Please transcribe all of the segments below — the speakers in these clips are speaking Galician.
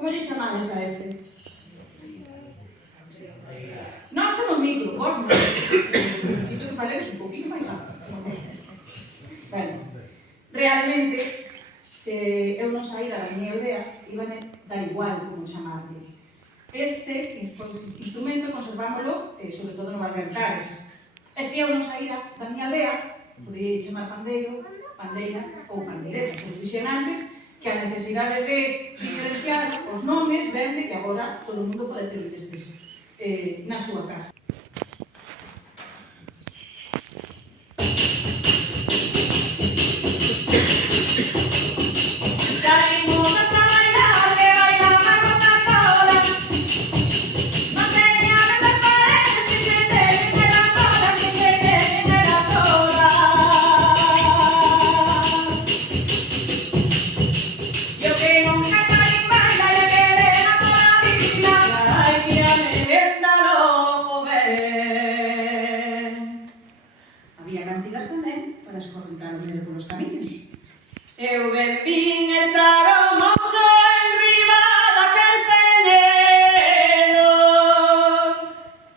Como lle chamades a este? Nós temos micro, vos non. Necesito que faleres un poquinho máis alto. Bueno, realmente, se eu non saíra da miña aldea, íbame da igual como chamarlle. Este instrumento conservámoslo, sobre todo no Valbertares. E se eu non saíra da miña aldea, podía chamar pandeiro, pandeira ou pandeireta, como dixen antes, que a necesidade de diferenciar os nomes vende que agora todo o mundo pode ter destes na súa casa. Había cantigas tamén para escorrentar o medo polos camiños. Eu ben vin estar o mocho enriba daquel penedo.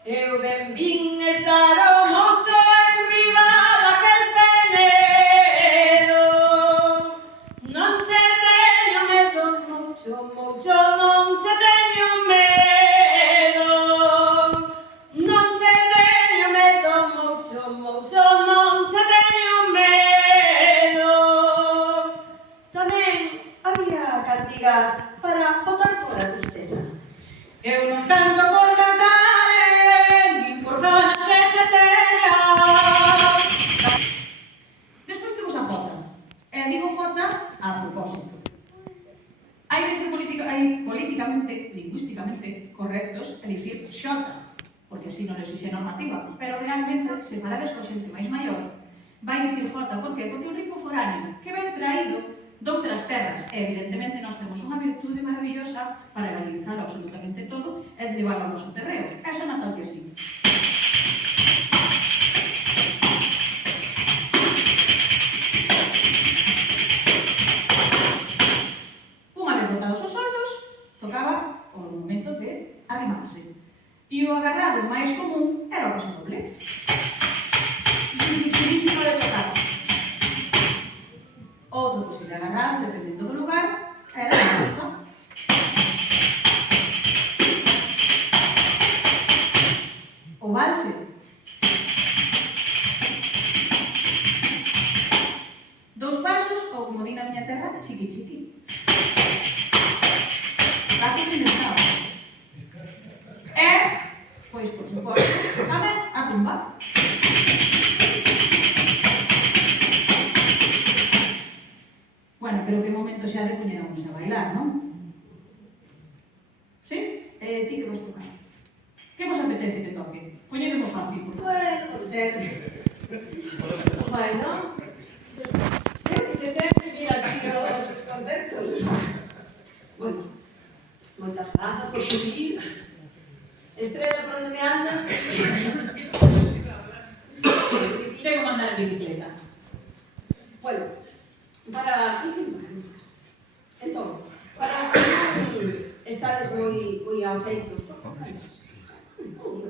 Eu ben vin estar o mocho enriba daquel penedo. Non che teño medo, mocho, mocho, non che teño medo. Non che teño medo, mocho, mocho, non che teño medo. Tamén había cantigas para botar fora a tristeza. Eu non canto por cantar, nin por ganas que che teña. Despois temos a jota. E digo jota a propósito. Hai de ser políticamente, lingüísticamente correctos e dicir xota, porque así non exixe normativa, pero realmente, se falades con xente máis maior, vai dicir jota, por que? Porque é un ritmo foráneo, que ven traído doutras terras, e evidentemente nós temos unha virtude maravillosa para galizar absolutamente todo e levarlo ao noso terreo. E sona tal que así. Unha vez botados os soldos, tocaba o momento de arrimarse. E o agarrado máis común era o pasodoble. Dificilísimo de tocar. Outro posible agarrado, dependendo do lugar, era a danza. O valse. Dous pasos, ou como di na miña terra, chiqui chiqui. Rápido e pensado. E, pois, por suposto, tamén a rumba. Bueno, creo que é momento xa de poñernos a bailar, non? Sí? Ti que vos tocar? Que vos apetece que toque? Poñedemo fácil, por favor. Bueno, pode ser. Bueno, eu que se ten que ir así aos concertos. Bueno, moitas grazas por subir. Estrela, por onde me andas? Devo mandar a bicicleta. Bueno, para... Entón, para os que non estades moi afeitos por vocais, vou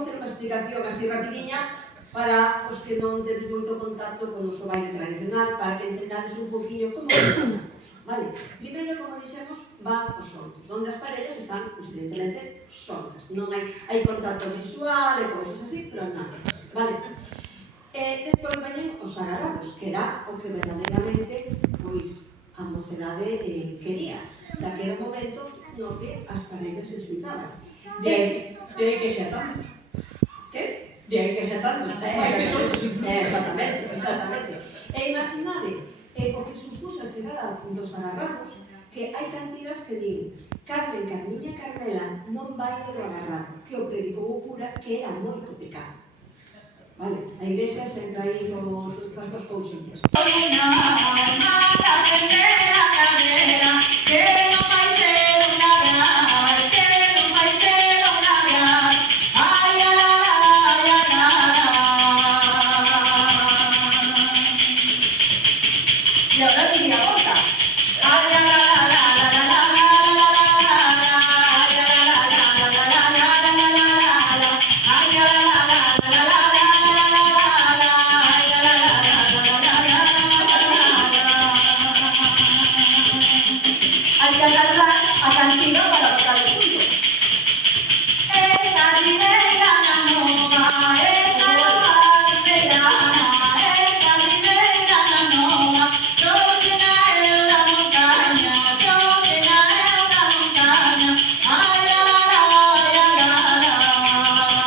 facer unha explicación así rapidiña para os que non tedes moito contacto con o noso baile tradicional, para que entendades un poquinho como é unha cosa, vale? Primeiro, como dixemos, van os soltos, onde as parellas están, evidentemente, soltas. Non hai contacto visual e cousas así, pero nada, vale? Despois veñen os agarrados, que era o que verdadeiramente pois, a mocedade quería. O sea, que era o momento no que as parellas se xuntaban. De aí que xa estamos. Que? De aí que xa tantos, máis que soltos Exactamente, exactamente. E imaginade, o que supuso a chegada dos agarrados, que hai cantigas que din Carmen, Carmiña, Carmela non vai o agarrar, que o predicou o cura que era moito pecado. Vale, a iglesia sempre aí as súas cousillas. Y ahora diría otra. Hay que agarrar a cantina para tocar el punto. Esta primera nova, esta nova verana, esta primera nova, yo que nae la montaña, yo que nae la montaña, ay, ay, ay, ay, ay, ay,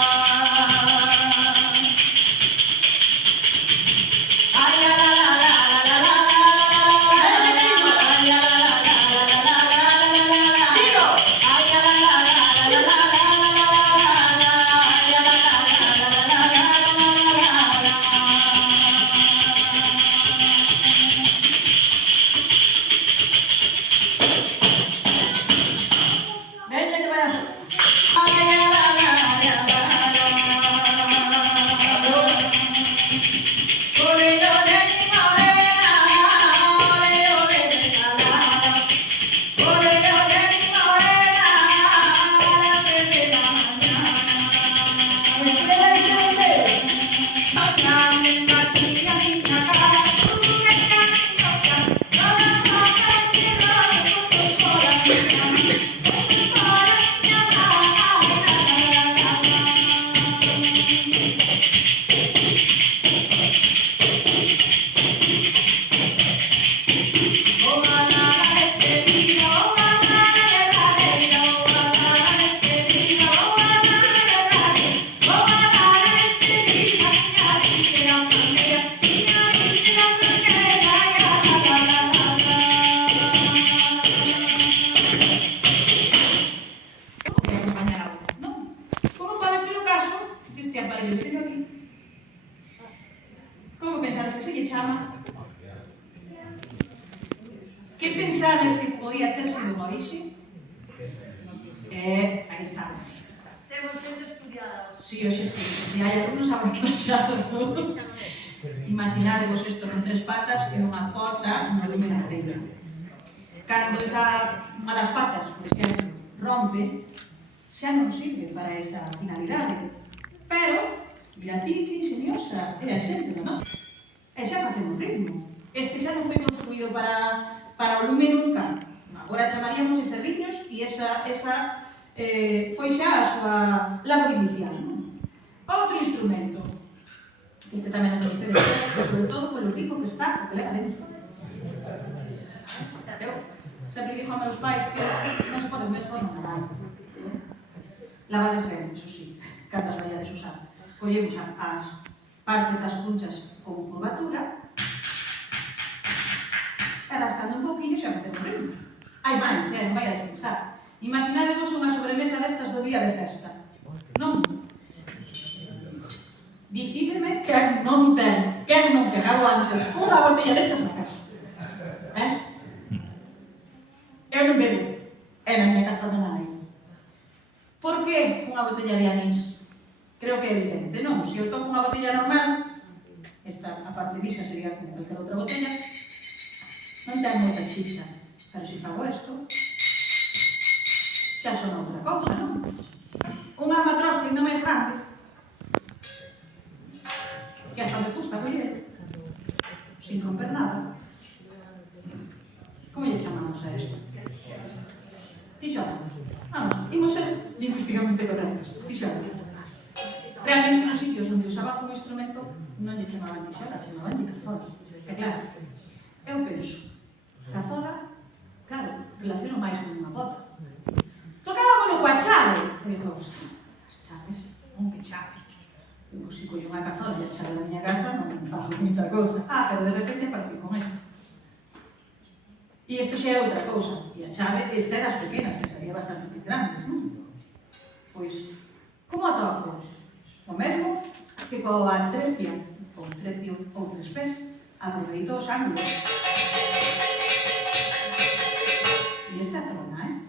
Venga, que vaya. Como pode ser o caso deste aparello que teño aquí? Como pensades que se lle chama? Que pensades que podía ter sido unha orixe? Aí estamos. Temos xente estudiada. Si, hoxe sí. Se hai alumnos avanzaxados. Imaginadevos isto con tres patas e unha pota unha lume na reina. Cando esa unha das patas, por exemplo, rompe, xa non sirve para esa finalidade. Pero, mira ti que ingeniosa é a xente do noso. E xa facemos ritmo. Este xa non foi construído para o lume nunca. Agora chamaríamos de cerriños e esa foi xa a súa labor inicial. Outro instrumento. Este tamén non coñecedes, sobre todo polo rico que está, o que leva dentro. Eu sempre dixo a meus pais que non se poden ver só no Nadal. Lavades ben, eso sí, cando as vaiades usar. Collemos as partes das cunchas con curvatura e rascando un pouquinho xa facemos ritmo. Hai máis, non vaiades pensar. Imaginadevos unha sobremesa destas do día de festa. Non? Dicídeme que non ten, acabo antes, unha botella destas na casa. Eu non bebo, na miña casa tamén hai. Por que unha botella de anís? Creo que é evidente, non? Se eu toco unha botella normal, esta, a parte dixa sería como calquera outra botella, non ten moita chicha. Pero se fago isto, xa son outra cousa, non? Unha matrosca ainda máis grande, que hasta me custa coller, sin romper nada. Como lle chamamos a isto? Tixola. Vamos, imos ser lingüísticamente correctos. Tixola. Realmente nos sitios onde usaba como instrumento non lle chamaban tixola, chamaban cazola. Que claro, eu penso, cazola, claro, relaciono máis con unha bota. Tocábamos coa chave. E digo, as chaves, un que chave. Se collo unha cazola e a chave da miña casa non fago moita cousa. Pero de repente aparece con esta. E isto xa é outra cousa. E a chave esta é das pequenas, que sería bastante máis grandes, non? Pois, como a toco? O mesmo que coa Antrepia, ou Antrepio ou Tres Pés, aproveito os ángulos. E esta trona,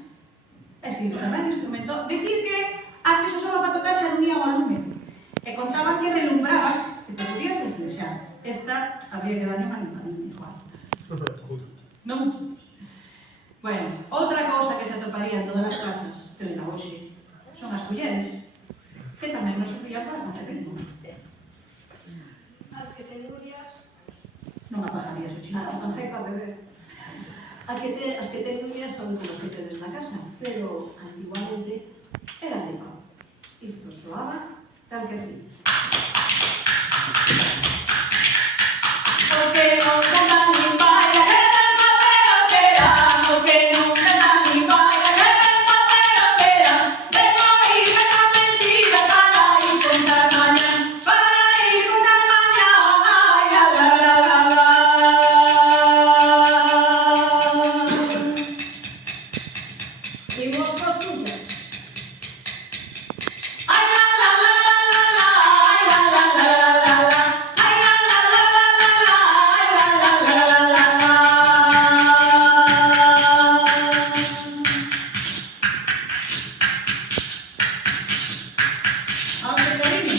E si, tamén instrumento. Dicir que as que se usaba para tocar xa non ían ao lume. E contaban que relumbraba, que te podías reflexar. Esta habría que darlle unha limpadinha igual. Non? Bueno, outra cousa que se atoparía en todas as casas, pero na hoxe, son as culleres, que tamén nos servían para facer ritmo. As que ten Nurias, Non apajarías o a chico. café para beber. As que ten Nurias son como que tedes na casa, pero antiguamente eran de pau. Isto soaba tal que así. O que non te da mi pai, a que ben papero será. O que non te da mi pai, a que ben papero será. Vengo a ir a la mentira para ir contar mañana. Para ir contar mañana, ay, la la la la la. Imos cos cuchas. Ay, la la la la la, ay, la la la la la. Ay, la la la la la, ay, la la la la la. Vamos a cariño.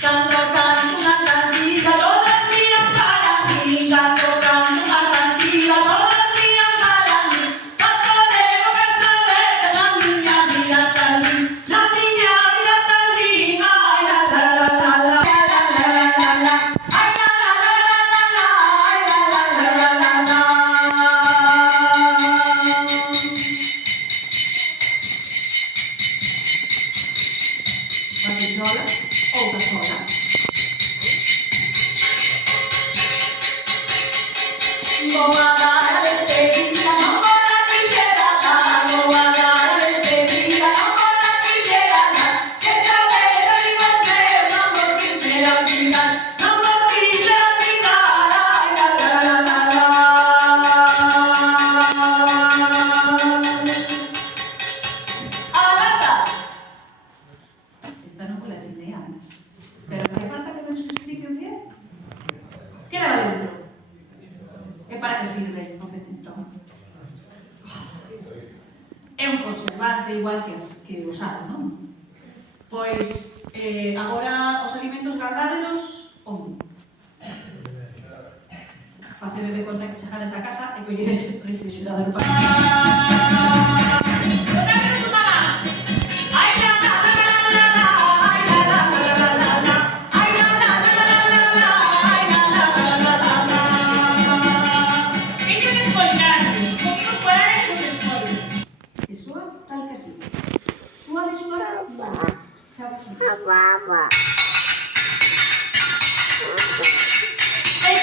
Canto, canto una cantiga, todas miran para mí. Canto, canto una cantiga, todas miran para mí. Canto debo que saber de la miña vida tal vez. La miña vida tal vez. Ay, la la la la la. Ay, la la la la la. Ay, la la la la la. Ay, la la la la la. Uma tijola ou caçola. Boa hora de despedida, não vou lá quisiera dar. Boa hora de despedida, não vou lá quisiera dar. Esta vez eu encontrei, não vou quisiera olvidar. Não vou quisiera olvidar. Ay, la la la la la. Alerta. Esta non vou la enseñei antes. Pero fai falta que nos explique o que é. Que leva dentro? E para que sirve o que entón? É un conservante igual que o sal, non? Pois, agora os alimentos gardádelos onde? Facede de conta que chegades a casa e colledes o refrigerador para... E soa tal que así. Suave, suave. Xa vos Ay,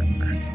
mucho.